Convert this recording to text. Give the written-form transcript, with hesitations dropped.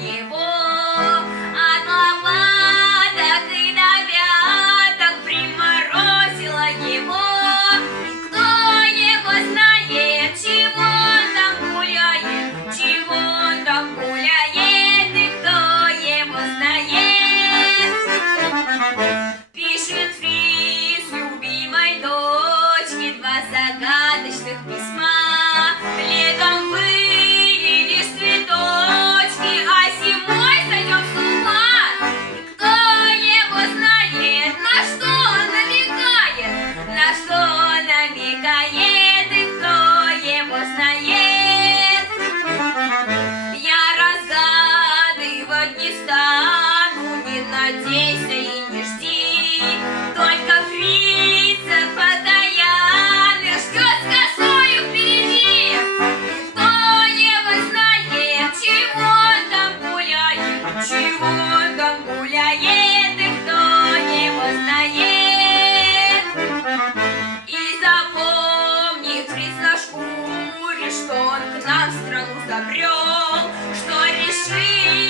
его от лопаток и до пяток, приморозила его. И кто его знает, чего он там гуляет, чего он там гуляет, и кто его знает. Пишет Фриз любимой дочке два загадочных письма. Летом были лишь цветочки, а зимой сойдем с ума. И кто его знает, на что он намекает, на что он намекает, и кто его знает. Я разгадывать не стану, не надейся и не жди, только фрицев окаянных ждет с косою впереди. И кто его знает, чего он там гуляет, чего он там гуляет, и кто его знает. И запомни фриц на шкуре, что он к нам в страну забрел, что решил